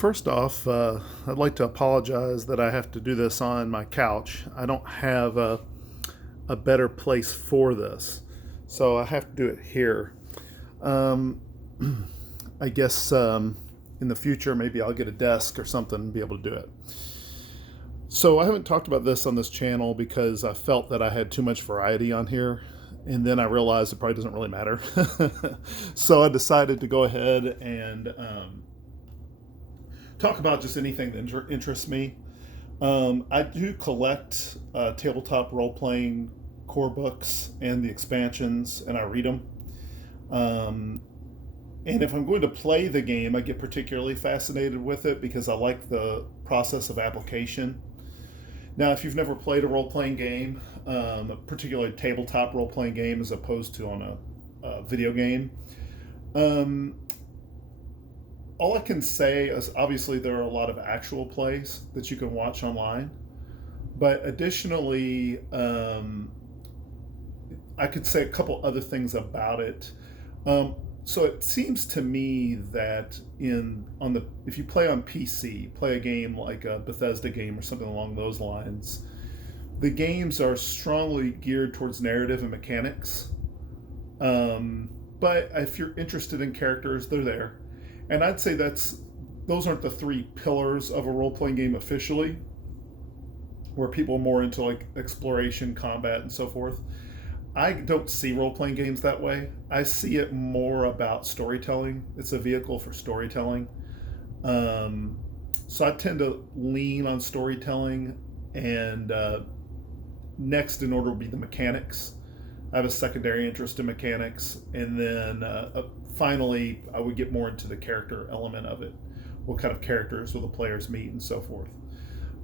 First off, I'd like to apologize that I have to do this on my couch. I don't have a better place for this, so I have to do it here. Um, I guess in the future, maybe I'll get a desk or something and be able to do it. So I haven't talked about this on this channel because I felt that I had too much variety on here. And then I realized it probably doesn't really matter. So I decided to go ahead and talk about just anything that interests me. I do collect tabletop role playing core books and the expansions, and I read them. Um, and if I'm going to play the game, I get particularly fascinated with it because I like the process of application. Now, if you've never played a role playing game, particularly a tabletop role playing game as opposed to on a video game, um, all I can say is obviously there are a lot of actual plays that you can watch online, but additionally, I could say a couple other things about it. Um, so it seems to me that in on the if you play on PC, play a game like a Bethesda game or something along those lines, the games are strongly geared towards narrative and mechanics. But if you're interested in characters, they're there. And I'd say those aren't the three pillars of a role playing game officially, where people are more into like exploration, combat, and so forth. I don't see role playing games that way. I see it more about storytelling. It's a vehicle for storytelling. Um, so I tend to lean on storytelling, and next in order will be the mechanics. I have a secondary interest in mechanics, and then finally, I would get more into the character element of it. What kind of characters will the players meet, and so forth.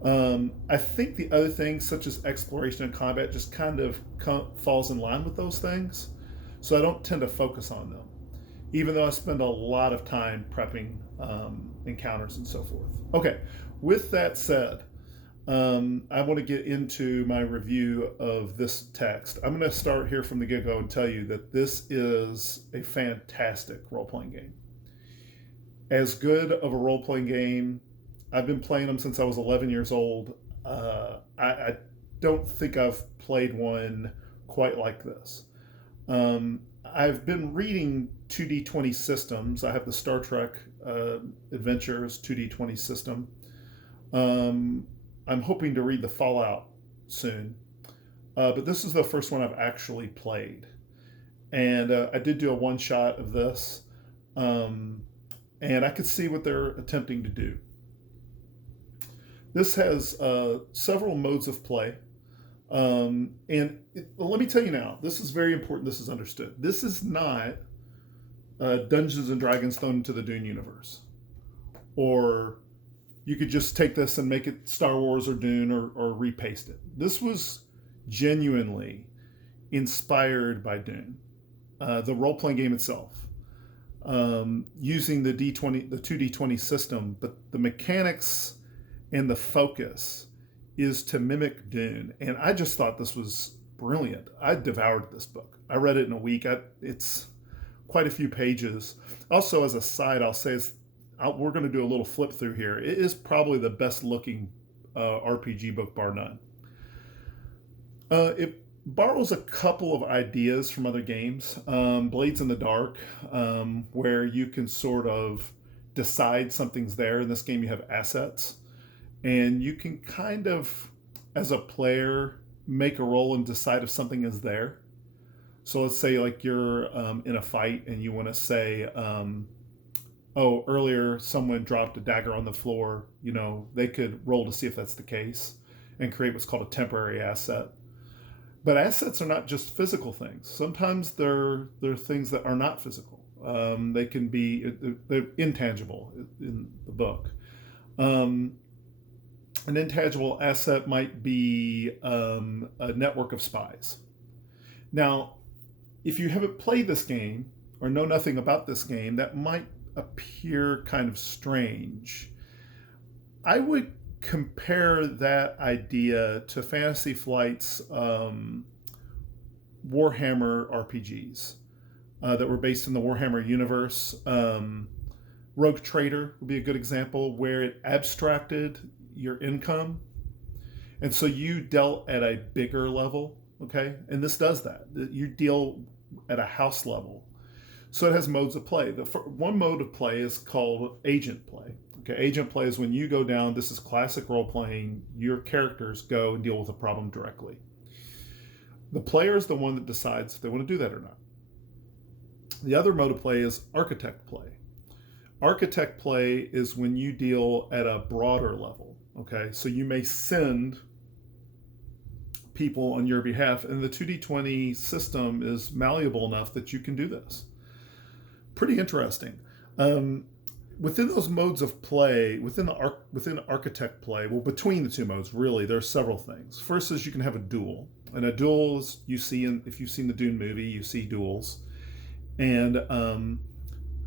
I think the other things, such as exploration and combat, just kind of falls in line with those things. So I don't tend to focus on them, even though I spend a lot of time prepping encounters and so forth. Okay, with that said, I want to get into my review of this text. I'm going to start here from the get go and tell you that this is a fantastic role playing game. As good of a role playing game, I've been playing them since I was 11 years old. I don't think I've played one quite like this. I've been reading 2D20 systems. I have the Star Trek Adventures 2D20 system. I'm hoping to read the Fallout soon, but this is the first one I've actually played. And I did do a one shot of this, and I could see what they're attempting to do. This has several modes of play. Let me tell you now, this is very important. This is understood. This is not Dungeons and Dragons thrown into the Dune universe. Or you could just take this and make it Star Wars or Dune or repaste it. This was genuinely inspired by Dune, the role playing game itself, using the D20, the 2D20 system, but the mechanics and the focus is to mimic Dune. And I just thought this was brilliant. I devoured this book. I read it in a week. It's quite a few pages. Also, as a side, I'll say we're going to do a little flip through here. It is probably the best looking RPG book, bar none. It borrows a couple of ideas from other games. Blades in the Dark, where you can sort of decide something's there. In this game, you have assets. And you can kind of, as a player, make a roll and decide if something is there. So let's say like you're in a fight and you want to say, oh, earlier someone dropped a dagger on the floor. They could roll to see if that's the case and create what's called a temporary asset. But assets are not just physical things. Sometimes they're things that are not physical. They can be they're intangible in the book. An intangible asset might be a network of spies. Now, if you haven't played this game or know nothing about this game, that might appear kind of strange. I would compare that idea to Fantasy Flight's Warhammer RPGs that were based in the Warhammer universe. Rogue Trader would be a good example where it abstracted your income. And so you dealt at a bigger level, okay? And this does that. You deal at a house level. So it has modes of play. One mode of play is called agent play. Okay, agent play is when you go down, this is classic role playing, your characters go and deal with a problem directly. The player is the one that decides if they want to do that or not. The other mode of play is architect play. Architect play is when you deal at a broader level. Okay, so you may send people on your behalf, and the 2d20 system is malleable enough that you can do this. Pretty interesting. Within those modes of play, within architect play, well, between the two modes, really, there are several things. First is you can have a duel, and a duel is you see if you've seen the Dune movie, you see duels, and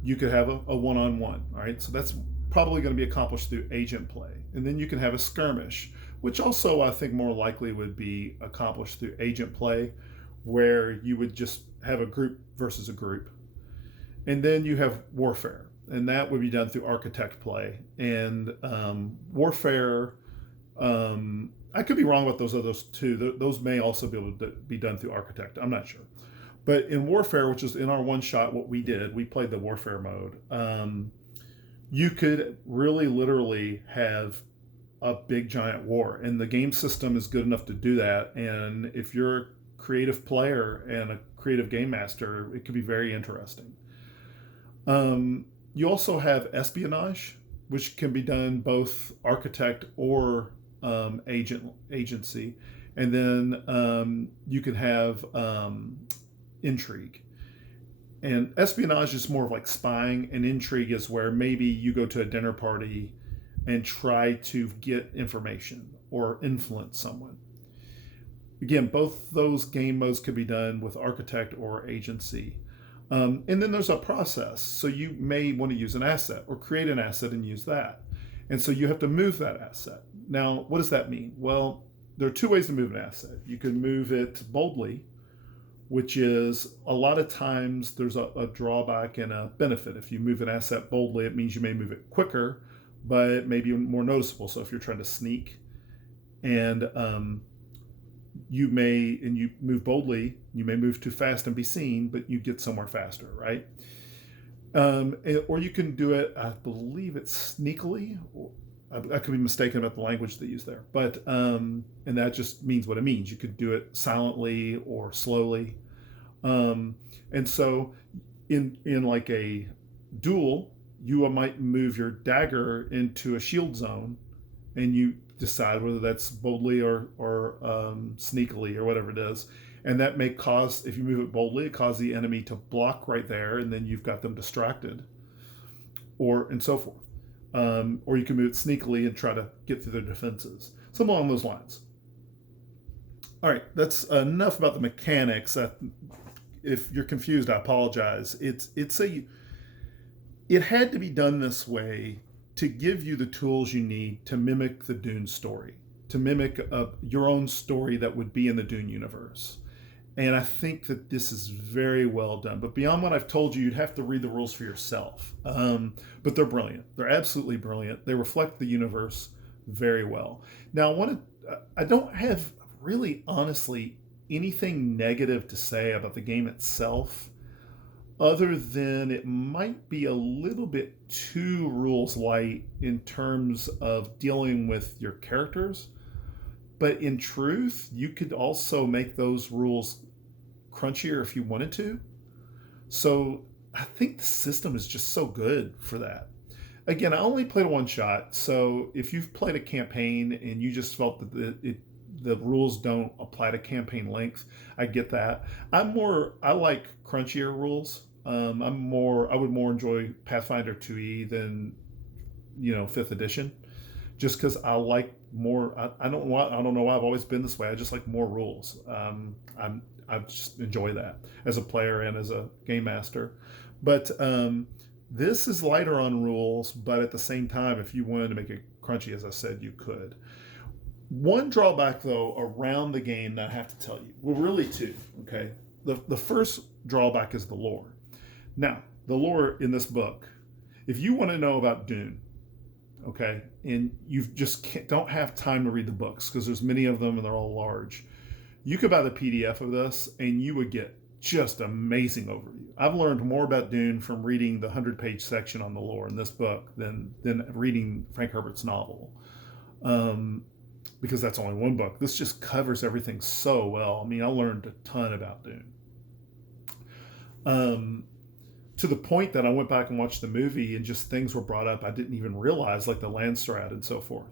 you could have a one-on-one. All right, so that's probably going to be accomplished through agent play, and then you can have a skirmish, which also I think more likely would be accomplished through agent play, where you would just have a group versus a group. And then you have warfare, and that would be done through architect play. And warfare, I could be wrong about those others too. Those may also be able to be done through architect. I'm not sure. But in warfare, which is in our one shot, what we did, we played the warfare mode. You could really literally have a big giant war, and the game system is good enough to do that. And if you're a creative player and a creative game master, it could be very interesting. You also have espionage, which can be done both architect or agency, and then you can have intrigue. And espionage is more of like spying, and intrigue is where maybe you go to a dinner party and try to get information or influence someone. Again, both those game modes could be done with architect or agency. And then there's a process. So you may want to use an asset or create an asset and use that. And so you have to move that asset. Now, what does that mean? Well, there are two ways to move an asset. You can move it boldly, which is a lot of times there's a drawback and a benefit. If you move an asset boldly, it means you may move it quicker, but it may be more noticeable. So if you're trying to sneak and you move boldly, you may move too fast and be seen, but you get somewhere faster, right? Or you can do it, I believe it's sneakily. I could be mistaken about the language they use there, but and that just means what it means. You could do it silently or slowly, and so in like a duel, you might move your dagger into a shield zone, and you decide whether that's boldly or sneakily or whatever it is. And that may cause, if you move it boldly, it causes the enemy to block right there, and then you've got them distracted, and so forth. Or you can move it sneakily and try to get through their defenses. Something along those lines. All right, that's enough about the mechanics. If you're confused, I apologize. It had to be done this way to give you the tools you need to mimic the Dune story, to mimic your own story that would be in the Dune universe. And I think that this is very well done. But beyond what I've told you, you'd have to read the rules for yourself. But they're brilliant. They're absolutely brilliant. They reflect the universe very well. Now, I don't have really, honestly, anything negative to say about the game itself, other than it might be a little bit too rules light in terms of dealing with your characters. But in truth, you could also make those rules crunchier if you wanted to. So I think the system is just so good for that. Again, I only played a one shot, so if you've played a campaign and you just felt that the rules don't apply to campaign length, I get that. I like crunchier rules. I would more enjoy Pathfinder 2e than 5th edition, just because I like more. I don't know why I've always been this way. I just like more rules. I just enjoy that as a player and as a game master. But this is lighter on rules, but at the same time, if you wanted to make it crunchy, as I said, you could. One drawback, though, around the game that I have to tell you, well, really two, okay? The first drawback is the lore. Now, the lore in this book If you want to know about Dune, okay, and you just don't have time to read the books because there's many of them and they're all large, you could buy the PDF of this and you would get just amazing overview. I've learned more about Dune from reading the 100-page section on the lore in this book than reading Frank Herbert's novel. Because that's only one book. This just covers everything so well. I mean, I learned a ton about Dune. To the point that I went back and watched the movie and just things were brought up I didn't even realize, like the Landstrat and so forth.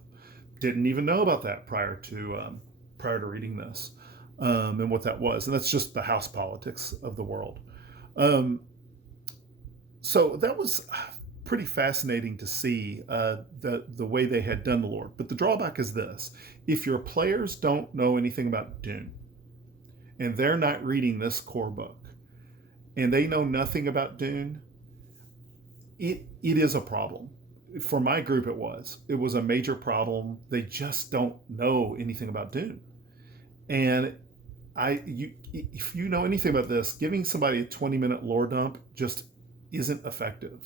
Didn't even know about that prior to reading this. And what that was. And that's just the house politics of the world. So that was pretty fascinating to see the way they had done the lore. But the drawback is this. If your players don't know anything about Dune, and they're not reading this core book, and they know nothing about Dune, it is a problem. For my group, it was a major problem. They just don't know anything about Dune. And if you know anything about this, giving somebody a 20-minute lore dump just isn't effective.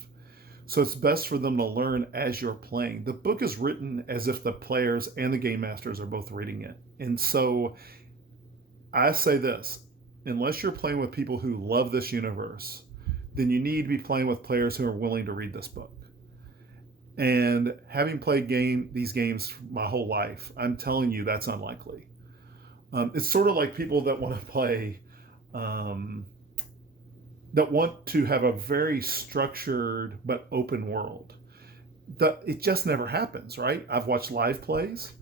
So it's best for them to learn as you're playing. The book is written as if the players and the game masters are both reading it. And so I say this, unless you're playing with people who love this universe, then you need to be playing with players who are willing to read this book. And having played these games my whole life, I'm telling you that's unlikely. It's sort of like people that want to play, that want to have a very structured but open world. It just never happens, right? I've watched live plays.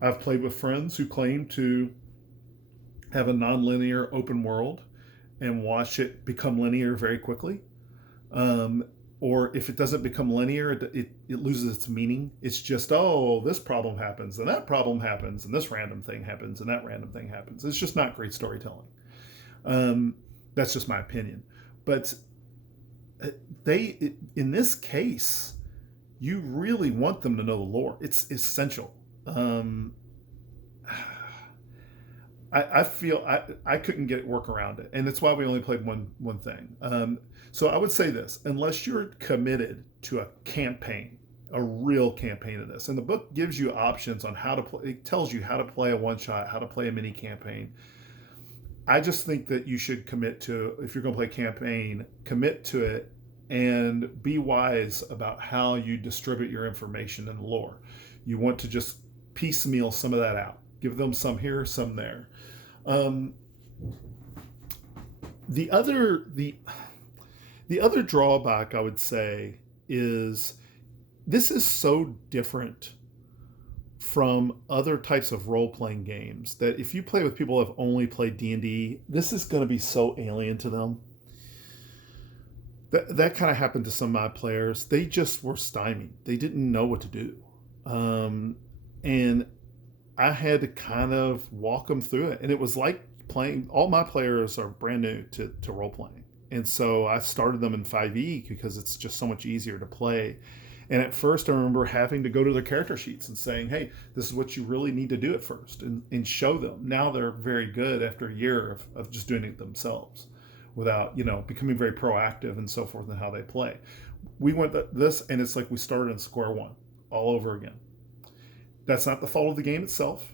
I've played with friends who claim to have a non-linear open world and watch it become linear very quickly. Or if it doesn't become linear, it loses its meaning. It's just, oh, this problem happens, and that problem happens, and this random thing happens, and that random thing happens. It's just not great storytelling. That's just my opinion. But in this case, you really want them to know the lore. It's essential. I feel I couldn't work around it, and that's why we only played one thing. So I would say this: unless you're committed to a campaign, a real campaign of this, and the book gives you options on how to play. It tells you how to play a one shot, how to play a mini campaign. I just think that you should commit to, if you're going to play a campaign, commit to it and be wise about how you distribute your information and lore. You want to just piecemeal some of that out. Give them some here, some there. The other drawback I would say is this is so different from other types of role-playing games that if you play with people who have only played D&D, this is going to be so alien to them. That kind of happened to some of my players. They just were stymied. They didn't know what to do. And I had to kind of walk them through it. And it was like playing, all my players are brand new to role-playing. And so I started them in 5e because it's just so much easier to play. And at first I remember having to go to their character sheets and saying, hey, this is what you really need to do at first, and show them. Now they're very good after a year of just doing it themselves without, becoming very proactive and so forth in how they play. We went this, and it's like we started in square one all over again. That's not the fault of the game itself.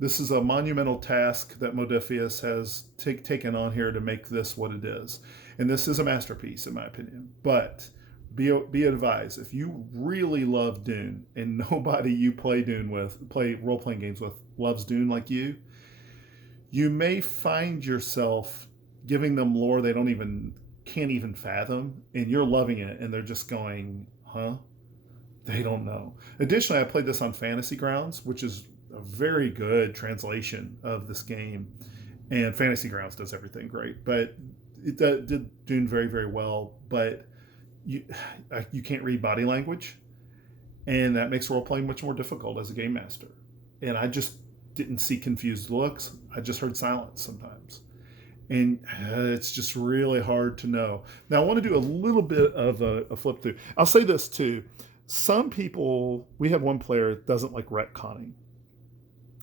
This is a monumental task that Modiphius has taken on here to make this what it is. And this is a masterpiece, in my opinion. But be advised, if you really love Dune and nobody you play role-playing games with loves Dune like you may find yourself giving them lore they can't even fathom, and you're loving it, and they're just going, huh? They don't know. Additionally, I played this on Fantasy Grounds, which is a very good translation of this game, and Fantasy Grounds does everything great, but it did Dune very, very well. But you can't read body language, and that makes role-playing much more difficult as a game master. And I just didn't see confused looks. I just heard silence sometimes. And it's just really hard to know. Now, I want to do a little bit of a flip through. I'll say this too. Some people, we have one player that doesn't like retconning.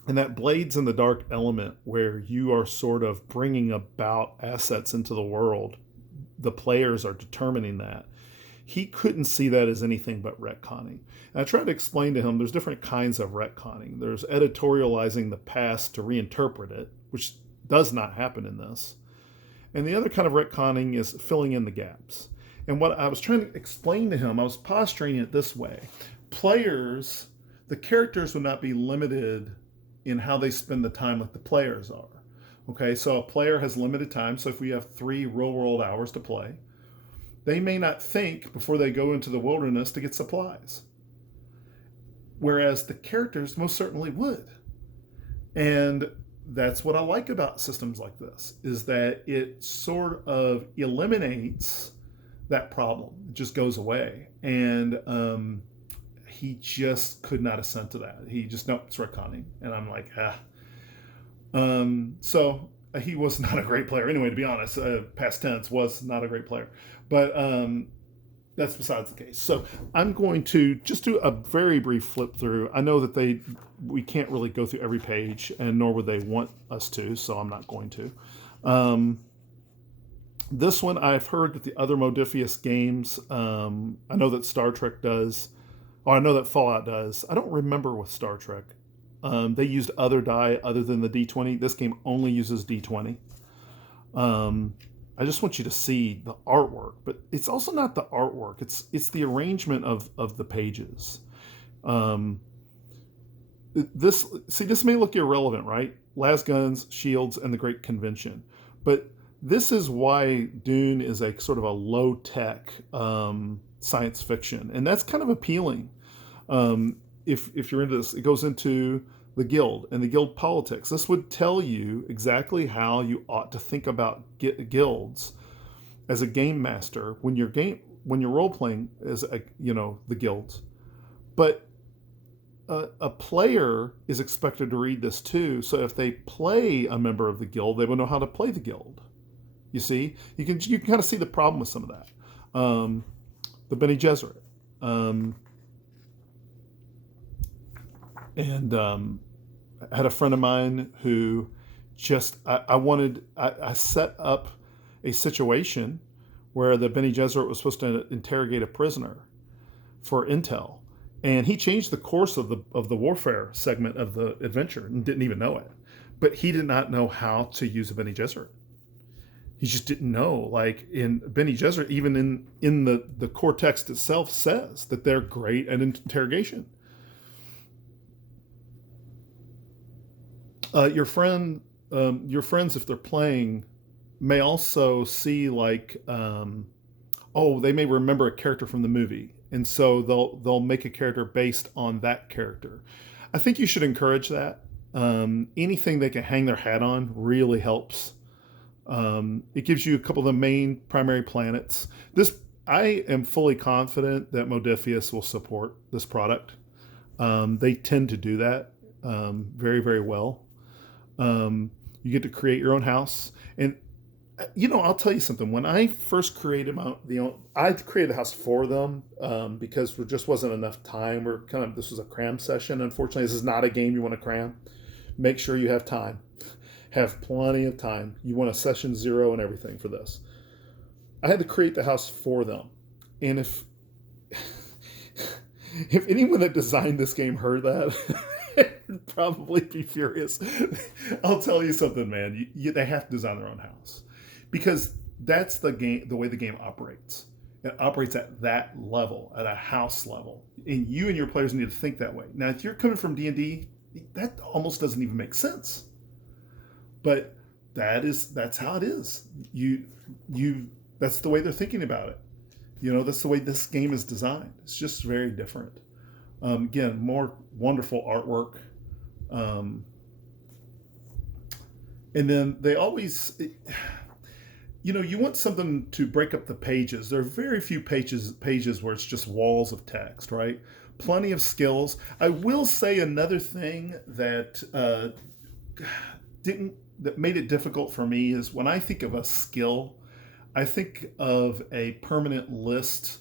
And that Blades in the Dark element where you are sort of bringing about assets into the world, the players are determining that. he couldn't see that as anything but retconning. And I tried to explain to him there's different kinds of retconning. There's editorializing the past to reinterpret it, which does not happen in this. And the other kind of retconning is filling in the gaps. And what I was trying to explain to him, I was posturing it this way. Players, the characters would not be limited in how they spend the time like the players are. Okay, so a player has limited time. So if we have 3 real world hours to play, they may not think before they go into the wilderness to get supplies. Whereas the characters most certainly would. And that's what I like about systems like this, is that it sort of eliminates that problem. It just goes away. And he just could not assent to that. He just, nope, it's retconning. And I'm like, ah. So he was not a great player. Anyway, to be honest, past tense, was not a great player. But that's besides the case. So I'm going to just do a very brief flip through. I know that we can't really go through every page, and nor would they want us to, so I'm not going to. This one, I've heard that the other Modiphius games, I know that Star Trek does, or I know that Fallout does. I don't remember with Star Trek. They used other die other than the D20. This game only uses D20. I just want you to see the artwork, but it's also not the artwork. It's the arrangement of the pages. This may look irrelevant, right? Las guns, shields, and the Great Convention. But this is why Dune is a sort of a low-tech science fiction, and that's kind of appealing. If you're into this, it goes into the guild and the guild politics. This would tell you exactly how you ought to think about guilds as a game master when you're role playing as the guilds. But a player is expected to read this too. So if they play a member of the guild, they will know how to play the guild. You see, you can kind of see the problem with some of that. The Bene Gesserit. And I had a friend of mine who just, I set up a situation where the Bene Gesserit was supposed to interrogate a prisoner for intel. And he changed the course of the warfare segment of the adventure and didn't even know it. But he did not know how to use a Bene Gesserit. He just didn't know. Like in Bene Gesserit, even in the core text itself says that they're great at interrogation. Your friends, if they're playing, may also see like, they may remember a character from the movie, and so they'll make a character based on that character. I think you should encourage that. Anything they can hang their hat on really helps. It gives you a couple of the main primary planets. I am fully confident that Modiphius will support this product. They tend to do that very, very well. You get to create your own house. And, I'll tell you something. When I first created I created a house for them because there just wasn't enough time. This was a cram session. Unfortunately, this is not a game you want to cram. Make sure you have time. Have plenty of time. You want a session 0 and everything for this. I had to create the house for them. And if anyone that designed this game heard that, they'd probably be furious. I'll tell you something, man. They have to design their own house. Because that's the way the game operates. It operates at that level, at a house level. And you and your players need to think that way. Now, if you're coming from D&D, that almost doesn't even make sense. But that's how it is. That's the way they're thinking about it. That's the way this game is designed. It's just very different. Again, more wonderful artwork. And then they always, you want something to break up the pages. There are very few pages where it's just walls of text, right? Plenty of skills. I will say another thing that made it difficult for me is when I think of a skill, I think of a permanent list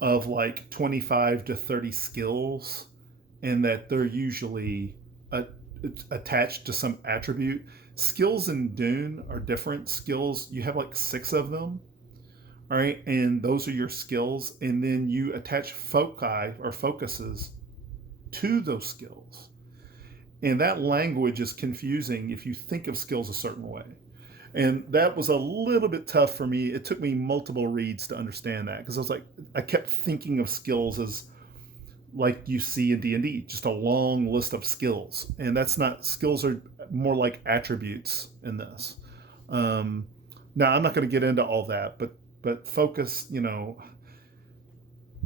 of like 25 to 30 skills, and that they're usually attached to some attribute. Skills in Dune are different. Skills, you have like 6 of them, All right, and those are your skills, and then you attach foci or focuses to those skills. And that language is confusing if you think of skills a certain way. And that was a little bit tough for me. It took me multiple reads to understand that, because I kept thinking of skills as like you see in D&D, just a long list of skills. And that's not, skills are more like attributes in this. Now, I'm not going to get into all that, but focus, the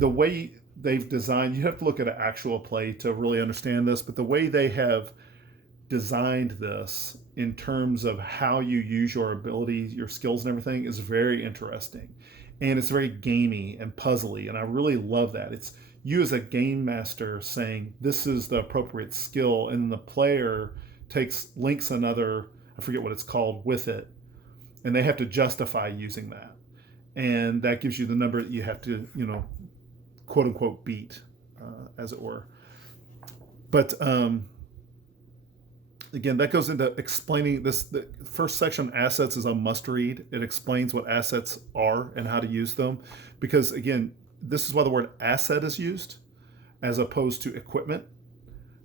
way they've designed, you have to look at an actual play to really understand this, but the way they have designed this in terms of how you use your abilities, your skills and everything is very interesting. And it's very gamey and puzzly, and I really love that. It's you as a game master saying this is the appropriate skill, and the player links another, I forget what it's called, with it, and they have to justify using that. And that gives you the number that you have to, quote unquote, beat, as it were. But again, that goes into explaining this. The first section, assets, is a must read. It explains what assets are and how to use them. Because again, this is why the word asset is used as opposed to equipment.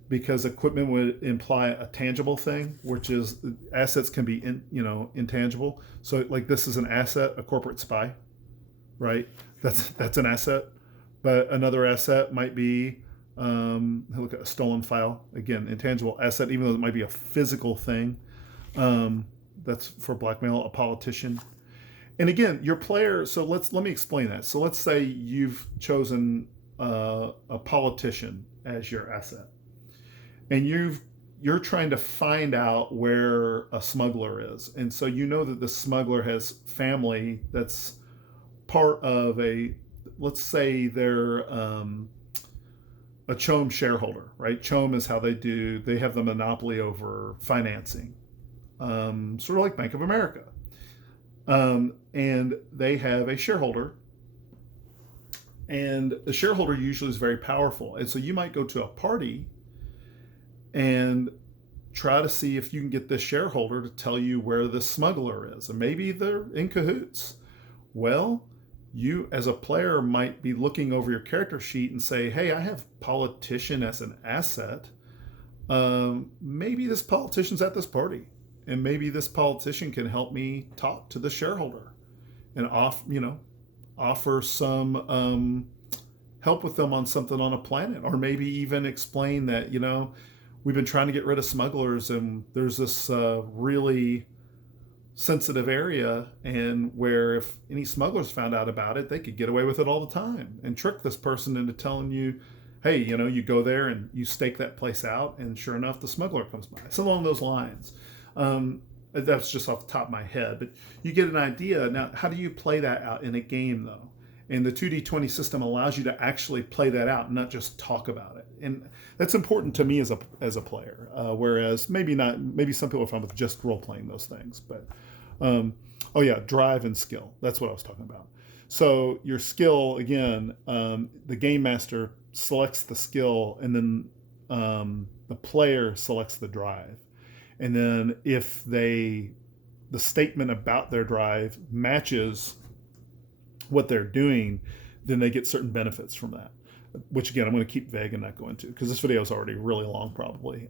Because equipment would imply a tangible thing, which is assets can be intangible. So like this is an asset, a corporate spy, right? That's an asset. But another asset might be look at a stolen file. Again, intangible asset, even though it might be a physical thing. That's for blackmail, a politician. And again, your player, so let me explain that. So let's say you've chosen a politician as your asset. And you're trying to find out where a smuggler is. And so you know that the smuggler has family that's part of let's say they're a CHOAM shareholder, right? CHOAM is how they have the monopoly over financing, sort of like Bank of America. And they have a shareholder, and the shareholder usually is very powerful. And so you might go to a party and try to see if you can get this shareholder to tell you where the smuggler is. And maybe they're in cahoots. Well, you as a player might be looking over your character sheet and say, hey, I have politician as an asset. Maybe this politician's at this party, and maybe this politician can help me talk to the shareholder and offer some help with them on something on a planet, or maybe even explain that, we've been trying to get rid of smugglers, and there's this really sensitive area, and where if any smugglers found out about it, they could get away with it all the time and trick this person into telling you, hey, you go there and you stake that place out, and sure enough, the smuggler comes by. It's along those lines. That's just off the top of my head, but you get an idea. Now, how do you play that out in a game, though? And the 2D20 system allows you to actually play that out, not just talk about it. And that's important to me as a player. Whereas maybe not. Maybe some people are fine with just role playing those things. But drive and skill. That's what I was talking about. So your skill, again, the game master selects the skill, and then the player selects the drive. And then if the statement about their drive matches what they're doing, then they get certain benefits from that, which again, I'm going to keep vague and not go into, because this video is already really long probably.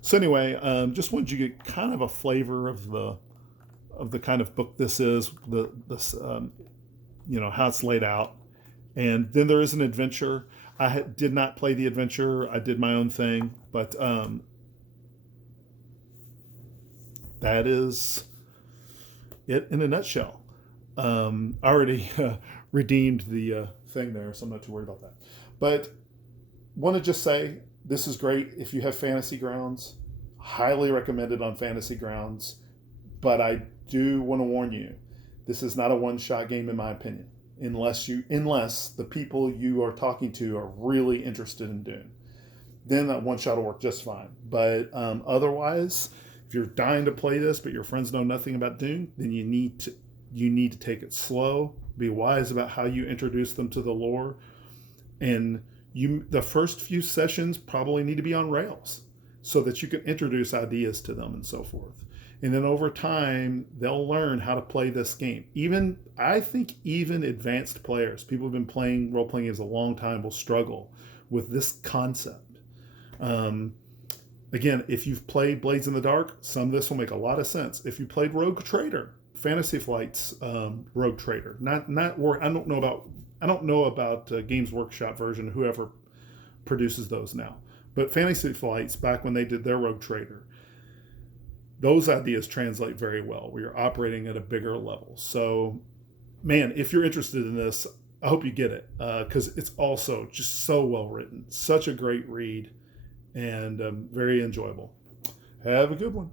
So anyway, just wanted you to get kind of a flavor of the kind of book this is, how it's laid out. And then there is an adventure. I did not play the adventure. I did my own thing, but that is it in a nutshell. I already redeemed the thing there, so I'm not too worried about that. But want to just say, this is great if you have Fantasy Grounds. Highly recommended on Fantasy Grounds. But I do want to warn you, this is not a one-shot game in my opinion, unless the people you are talking to are really interested in Dune. Then that one-shot will work just fine. But otherwise, if you're dying to play this, but your friends know nothing about Dune, then you need to take it slow. Be wise about how you introduce them to the lore. And the first few sessions probably need to be on rails so that you can introduce ideas to them and so forth. And then over time, they'll learn how to play this game. Even, I think, even advanced players, people who've been playing role playing games a long time, will struggle with this concept. Um, Again, if you've played Blades in the Dark, some of this will make a lot of sense. If you played Rogue Trader, Fantasy Flight's Rogue Trader, I don't know about Games Workshop version, whoever produces those now, but Fantasy Flights, back when they did their Rogue Trader, those ideas translate very well. We are operating at a bigger level. So, man, if you're interested in this, I hope you get it, because it's also just so well written, such a great read, and very enjoyable. Have a good one.